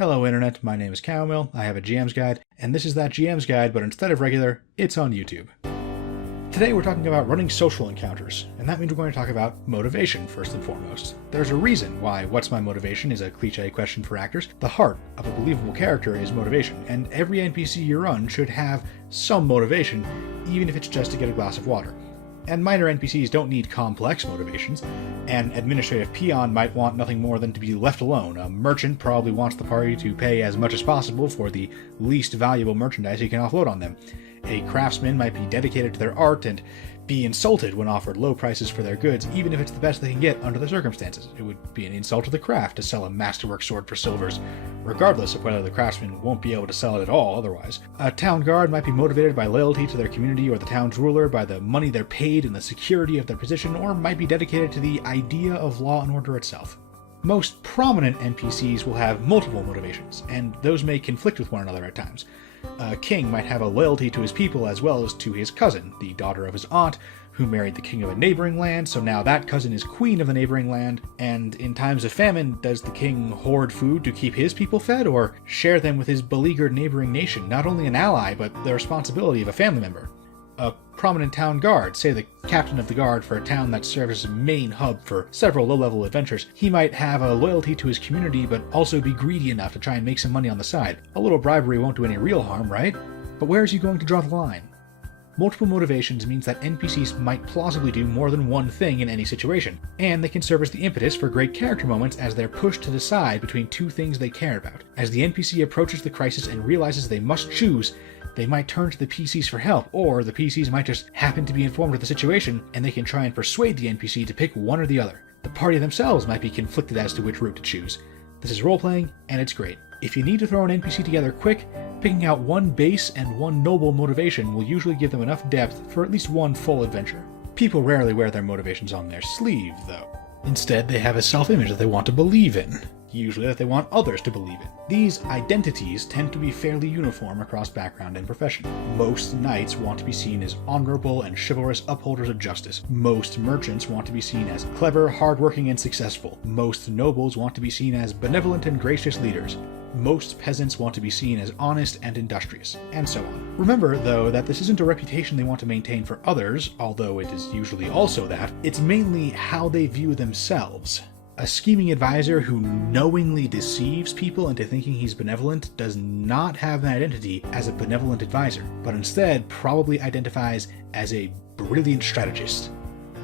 Hello Internet, my name is Cowmill, I have a GM's Guide, and this is that GM's Guide, but instead of regular, it's on YouTube. Today we're talking about running social encounters, and that means we're going to talk about motivation first and foremost. There's a reason why what's my motivation is a cliche question for actors. The heart of a believable character is motivation, and every NPC you run should have some motivation, even if it's just to get a glass of water. And minor NPCs don't need complex motivations. An administrative peon might want nothing more than to be left alone. A merchant probably wants the party to pay as much as possible for the least valuable merchandise he can offload on them. A craftsman might be dedicated to their art and be insulted when offered low prices for their goods, even if it's the best they can get under the circumstances. It would be an insult to the craft to sell a masterwork sword for silvers, regardless of whether the craftsman won't be able to sell it at all otherwise. A town guard might be motivated by loyalty to their community or the town's ruler, by the money they're paid and the security of their position, or might be dedicated to the idea of law and order itself. Most prominent NPCs will have multiple motivations, and those may conflict with one another at times. A king might have a loyalty to his people as well as to his cousin, the daughter of his aunt, who married the king of a neighboring land, so now that cousin is queen of the neighboring land. And in times of famine, does the king hoard food to keep his people fed, or share them with his beleaguered neighboring nation, not only an ally, but the responsibility of a family member? A prominent town guard, say the captain of the guard for a town that serves as a main hub for several low-level adventures, he might have a loyalty to his community but also be greedy enough to try and make some money on the side. A little bribery won't do any real harm, right? But where is he going to draw the line? Multiple motivations means that NPCs might plausibly do more than one thing in any situation, and they can serve as the impetus for great character moments as they're pushed to decide between two things they care about. As the NPC approaches the crisis and realizes they must choose, they might turn to the PCs for help, or the PCs might just happen to be informed of the situation and they can try and persuade the NPC to pick one or the other. The party themselves might be conflicted as to which route to choose. This is role-playing, and it's great. If you need to throw an NPC together quick, picking out one base and one noble motivation will usually give them enough depth for at least one full adventure. People rarely wear their motivations on their sleeve, though. Instead, they have a self-image that they want to believe in, usually that they want others to believe in. These identities tend to be fairly uniform across background and profession. Most knights want to be seen as honorable and chivalrous upholders of justice. Most merchants want to be seen as clever, hardworking, and successful. Most nobles want to be seen as benevolent and gracious leaders. Most peasants want to be seen as honest and industrious, and so on. Remember, though, that this isn't a reputation they want to maintain for others, although it is usually also that. It's mainly how they view themselves. A scheming advisor who knowingly deceives people into thinking he's benevolent does not have an identity as a benevolent advisor, but instead probably identifies as a brilliant strategist.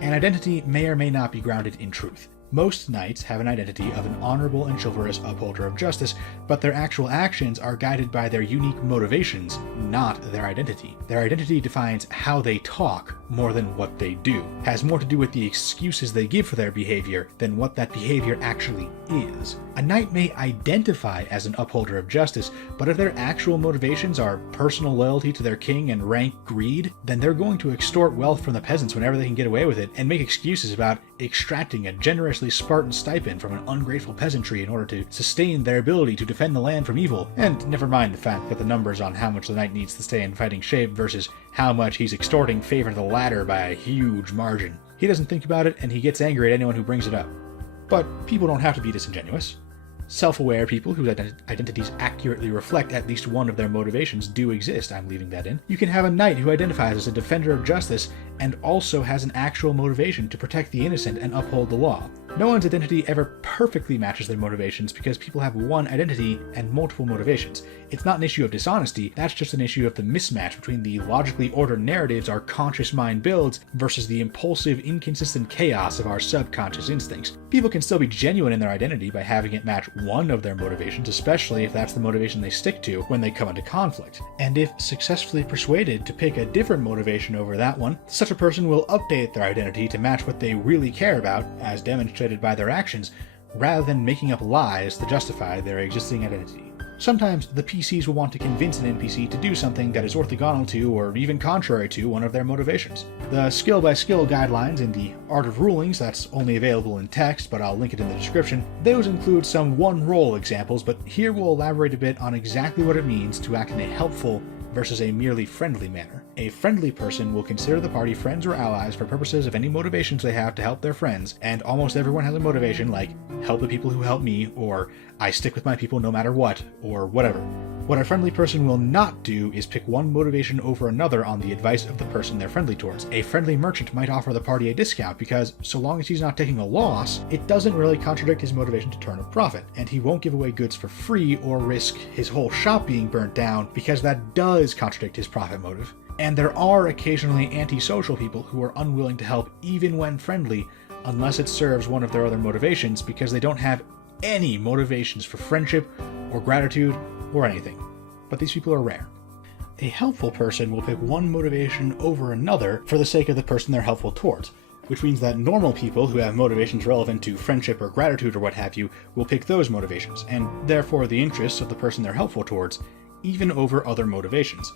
An identity may or may not be grounded in truth. Most knights have an identity of an honorable and chivalrous upholder of justice, but their actual actions are guided by their unique motivations, not their identity. Their identity defines how they talk more than what they do, has more to do with the excuses they give for their behavior than what that behavior actually is. A knight may identify as an upholder of justice, but if their actual motivations are personal loyalty to their king and rank greed, then they're going to extort wealth from the peasants whenever they can get away with it, and make excuses about extracting a generously Spartan stipend from an ungrateful peasantry in order to sustain their ability to defend the land from evil. And never mind the fact that the numbers on how much the knight needs to stay in fighting shape versus how much he's extorting favor the latter by a huge margin. He doesn't think about it, and he gets angry at anyone who brings it up. But people don't have to be disingenuous. Self-aware people whose identities accurately reflect at least one of their motivations do exist. I'm leaving that in. You can have a knight who identifies as a defender of justice and also has an actual motivation to protect the innocent and uphold the law. No one's identity ever perfectly matches their motivations because people have one identity and multiple motivations. It's not an issue of dishonesty, that's just an issue of the mismatch between the logically ordered narratives our conscious mind builds versus the impulsive, inconsistent chaos of our subconscious instincts. People can still be genuine in their identity by having it match one of their motivations, especially if that's the motivation they stick to when they come into conflict. And if successfully persuaded to pick a different motivation over that one, such a person will update their identity to match what they really care about, as demonstrated by their actions, rather than making up lies to justify their existing identity. Sometimes the PCs will want to convince an NPC to do something that is orthogonal to or even contrary to one of their motivations. The skill-by-skill guidelines in the Art of Rulings, that's only available in text, but I'll link it in the description, those include some one-roll examples, but here we'll elaborate a bit on exactly what it means to act in a helpful versus a merely friendly manner. A friendly person will consider the party friends or allies for purposes of any motivations they have to help their friends, and almost everyone has a motivation like, help the people who help me, or I stick with my people no matter what, or whatever. What a friendly person will not do is pick one motivation over another on the advice of the person they're friendly towards. A friendly merchant might offer the party a discount because, so long as he's not taking a loss, it doesn't really contradict his motivation to turn a profit, and he won't give away goods for free or risk his whole shop being burnt down because that does contradict his profit motive. And there are occasionally antisocial people who are unwilling to help even when friendly, unless it serves one of their other motivations, because they don't have any motivations for friendship or gratitude or anything. But these people are rare. A helpful person will pick one motivation over another for the sake of the person they're helpful towards, which means that normal people who have motivations relevant to friendship or gratitude or what have you will pick those motivations, and therefore the interests of the person they're helpful towards, even over other motivations.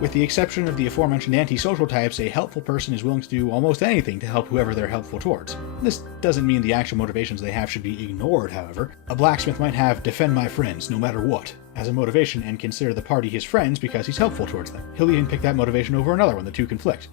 With the exception of the aforementioned antisocial types, a helpful person is willing to do almost anything to help whoever they're helpful towards. This doesn't mean the actual motivations they have should be ignored, however. A blacksmith might have "defend my friends, no matter what" as a motivation and consider the party his friends because he's helpful towards them. He'll even pick that motivation over another when the two conflict.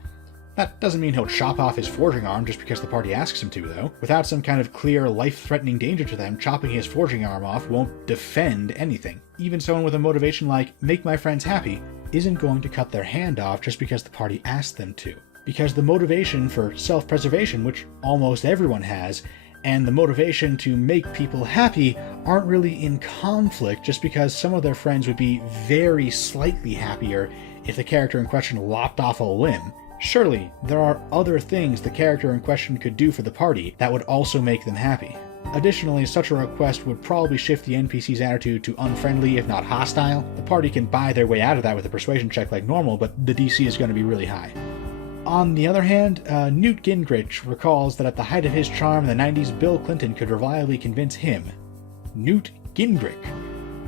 That doesn't mean he'll chop off his forging arm just because the party asks him to, though. Without some kind of clear, life-threatening danger to them, chopping his forging arm off won't defend anything. Even someone with a motivation like "make my friends happy" isn't going to cut their hand off just because the party asked them to. Because the motivation for self-preservation, which almost everyone has, and the motivation to make people happy aren't really in conflict just because some of their friends would be very slightly happier if the character in question lopped off a limb. Surely, there are other things the character in question could do for the party that would also make them happy. Additionally, such a request would probably shift the NPC's attitude to unfriendly, if not hostile. The party can buy their way out of that with a persuasion check like normal, but the DC is going to be really high. On the other hand, Newt Gingrich recalls that at the height of his charm in the 90s, Bill Clinton could reliably convince him, Newt Gingrich,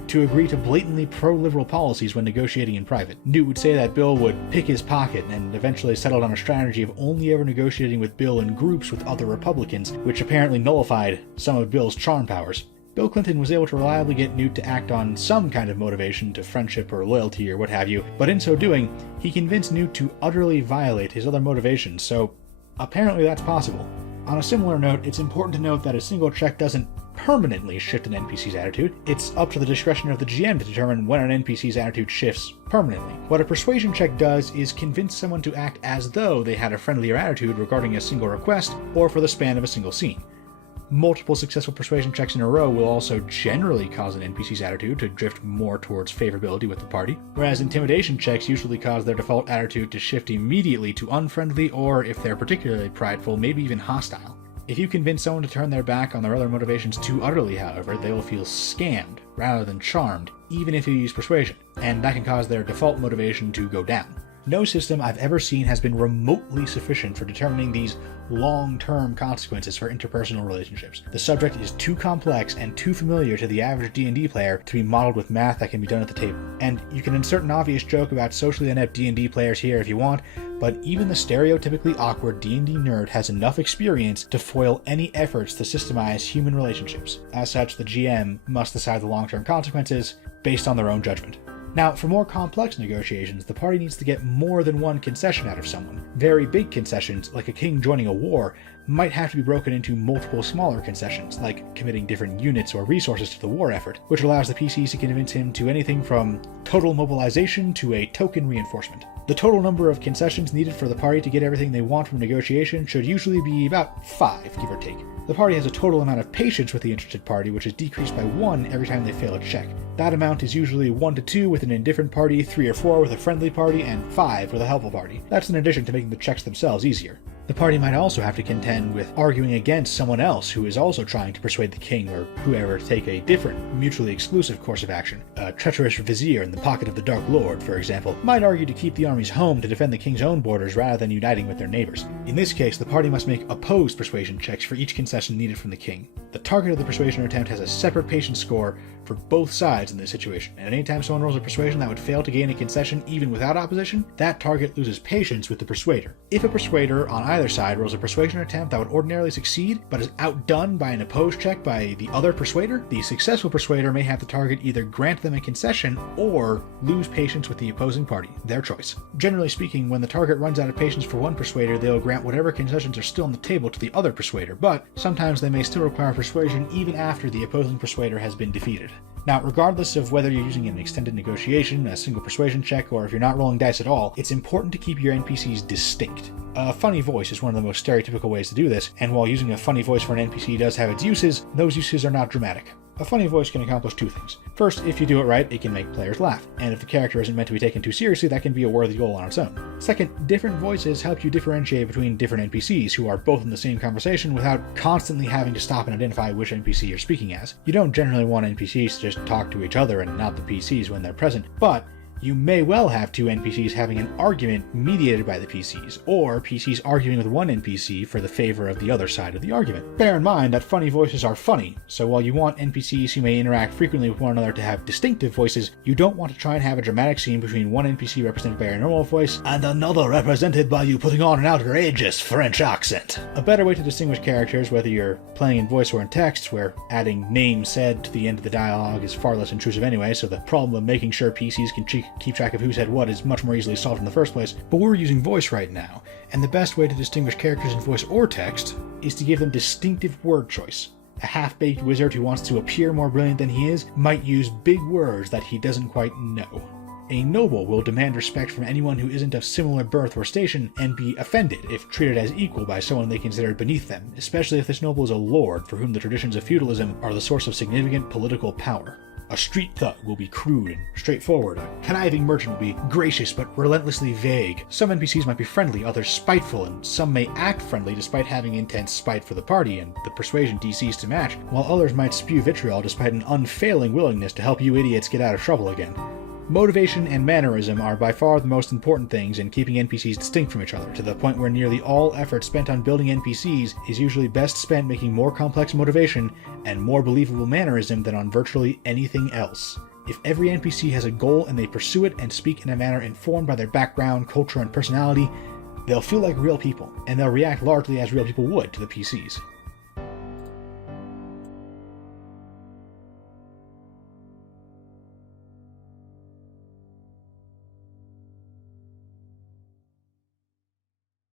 to agree to blatantly pro-liberal policies when negotiating in private. Newt would say that Bill would pick his pocket and eventually settled on a strategy of only ever negotiating with Bill in groups with other Republicans, which apparently nullified some of Bill's charm powers. Bill Clinton was able to reliably get Newt to act on some kind of motivation to friendship or loyalty or what have you, but in so doing, he convinced Newt to utterly violate his other motivations, so apparently that's possible. On a similar note, it's important to note that a single check doesn't permanently shift an NPC's attitude. It's up to the discretion of the GM to determine when an NPC's attitude shifts permanently. What a persuasion check does is convince someone to act as though they had a friendlier attitude regarding a single request or for the span of a single scene. Multiple successful persuasion checks in a row will also generally cause an NPC's attitude to drift more towards favorability with the party, whereas intimidation checks usually cause their default attitude to shift immediately to unfriendly or, if they're particularly prideful, maybe even hostile. If you convince someone to turn their back on their other motivations too utterly, however, they will feel scammed rather than charmed, even if you use persuasion, and that can cause their default motivation to go down. No system I've ever seen has been remotely sufficient for determining these long-term consequences for interpersonal relationships. The subject is too complex and too familiar to the average D&D player to be modeled with math that can be done at the table. And you can insert an obvious joke about socially inept D&D players here if you want, but even the stereotypically awkward D&D nerd has enough experience to foil any efforts to systemize human relationships. As such, the GM must decide the long-term consequences based on their own judgment. Now, for more complex negotiations, the party needs to get more than one concession out of someone. Very big concessions, like a king joining a war, might have to be broken into multiple smaller concessions, like committing different units or resources to the war effort, which allows the PCs to convince him to anything from total mobilization to a token reinforcement. The total number of concessions needed for the party to get everything they want from negotiation should usually be about 5, give or take. The party has a total amount of patience with the interested party, which is decreased by 1 every time they fail a check. That amount is usually 1 to 2 with an indifferent party, 3 or 4 with a friendly party, and 5 with a helpful party. That's in addition to making the checks themselves easier. The party might also have to contend with arguing against someone else who is also trying to persuade the king or whoever to take a different, mutually exclusive course of action. A treacherous vizier in the pocket of the Dark Lord, for example, might argue to keep the armies home to defend the king's own borders rather than uniting with their neighbors. In this case, the party must make opposed persuasion checks for each concession needed from the king. The target of the persuasion attempt has a separate patience score for both sides in this situation, and anytime someone rolls a persuasion that would fail to gain a concession even without opposition, that target loses patience with the persuader. If a persuader on either side rolls a persuasion attempt that would ordinarily succeed, but is outdone by an opposed check by the other persuader, the successful persuader may have the target either grant them a concession or lose patience with the opposing party, their choice. Generally speaking, when the target runs out of patience for one persuader, they will grant whatever concessions are still on the table to the other persuader, but sometimes they may still require persuasion even after the opposing persuader has been defeated. Now, regardless of whether you're using an extended negotiation, a single persuasion check, or if you're not rolling dice at all, it's important to keep your NPCs distinct. A funny voice is one of the most stereotypical ways to do this, and while using a funny voice for an NPC does have its uses, those uses are not dramatic. A funny voice can accomplish two things. First, if you do it right, it can make players laugh, and if the character isn't meant to be taken too seriously, that can be a worthy goal on its own. Second, different voices help you differentiate between different NPCs who are both in the same conversation without constantly having to stop and identify which NPC you're speaking as. You don't generally want NPCs to just talk to each other and not the PCs when they're present, but you may well have two NPCs having an argument mediated by the PCs, or PCs arguing with one NPC for the favor of the other side of the argument. Bear in mind that funny voices are funny, so while you want NPCs who may interact frequently with one another to have distinctive voices, you don't want to try and have a dramatic scene between one NPC represented by your normal voice and another represented by you putting on an outrageous French accent. A better way to distinguish characters, whether you're playing in voice or in text, where adding name said to the end of the dialogue is far less intrusive anyway, so the problem of making sure PCs can keep track of who said what is much more easily solved in the first place, but we're using voice right now, and the best way to distinguish characters in voice or text is to give them distinctive word choice. A half-baked wizard who wants to appear more brilliant than he is might use big words that he doesn't quite know. A noble will demand respect from anyone who isn't of similar birth or station, and be offended if treated as equal by someone they consider beneath them, especially if this noble is a lord for whom the traditions of feudalism are the source of significant political power. A street thug will be crude and straightforward. A conniving merchant will be gracious but relentlessly vague. Some NPCs might be friendly, others spiteful, and some may act friendly despite having intense spite for the party and the persuasion DCs to match, while others might spew vitriol despite an unfailing willingness to help you idiots get out of trouble again. Motivation and mannerism are by far the most important things in keeping NPCs distinct from each other, to the point where nearly all effort spent on building NPCs is usually best spent making more complex motivation and more believable mannerism than on virtually anything else. If every NPC has a goal and they pursue it and speak in a manner informed by their background, culture, and personality, they'll feel like real people, and they'll react largely as real people would to the PCs.